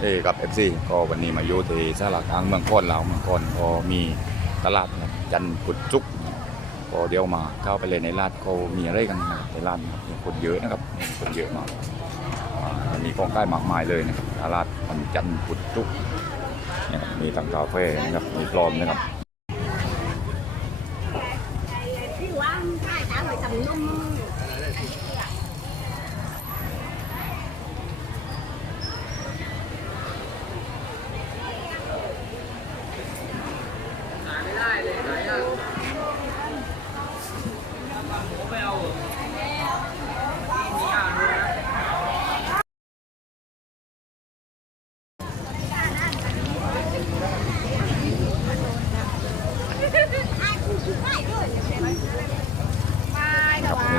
เอกับ FC ก็วันนี้มาอยู่ที่สารกลางเมืองโคนเราเมืองโคนก็มีตลาดนะครับจันทร์พุธจุกก็เดี๋ยวมาเข้าไปเลยในร้านเขามีอะไรกันในร้านนะคนเยอะนะครับคนเยอะมากมีของใกล้มากมายเลยนะครับตลาดวันจันทร์พุธจุกนะครับมีทั้งกาแฟนะครับมีปลอมนะครับที่ว่างใต้ตาไปทำนุ่ม ครับใน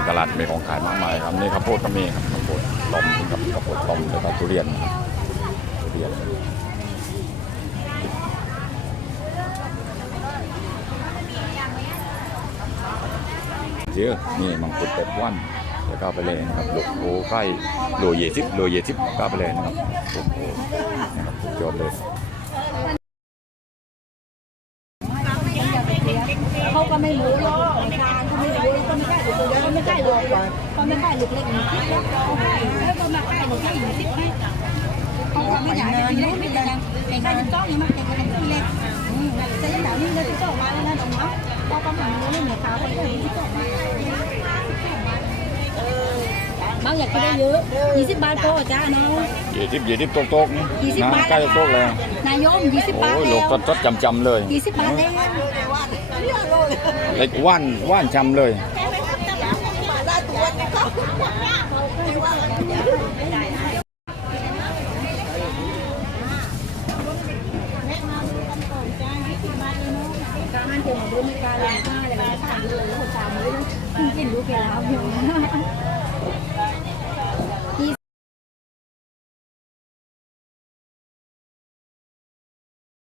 ตลาดมีของขายมากมายครับนี่ข้าวโพดก็มีครับข้าวโพดต้มกับข้าวโพดต้มแล้วก็ทุเรียนครับทุเรียน เยอะนี่มังคุดเป็ดวันแล้วก็เอาไปเลยนะครับลูกโอ้ใกล้โลเยสิบโลเยสิบก็เอาไปเลยนะครับโอ้โหนะครับยอดเลยเขาก็ไม่รู้หรอกในการเขาไม่รู้ก็ไม่ได้หรือก็ไม่ได้หรอกเขาไม่ได้หรือเล็กหรือคิดแล้วเขาให้แล้วก็มาให้หรือที่หรือที่ให้เขาก็ไม่อยากจะเล่นไม่ได้ยังไอ้ข้าจะจ้องยังมันจะเป็นที่เล็กแต่ยังหนาวนี่เลยที่จ้องมาแล้วนะตรงนั้นเขาก็มันรู้ไม่ เหมือนเขาเขาเลยที่จ้องมาบางอยากได้เยอะ20บาทพอจ้าเนาะเยสิบเยสิบโต๊ะโต๊ะนี่ยี่สิบนะบาทใกล้จะโต๊ะแล้วนายม20บาทโอ้ยแล้ลูกวจดๆจำๆเลย20บาทแล้วเล็กว่านว่านจำเลยการมันถึงดูมีการลงค่าอะไรมันผ่านดูแล้วหัวใจมือกินดูแกแล้วอยู่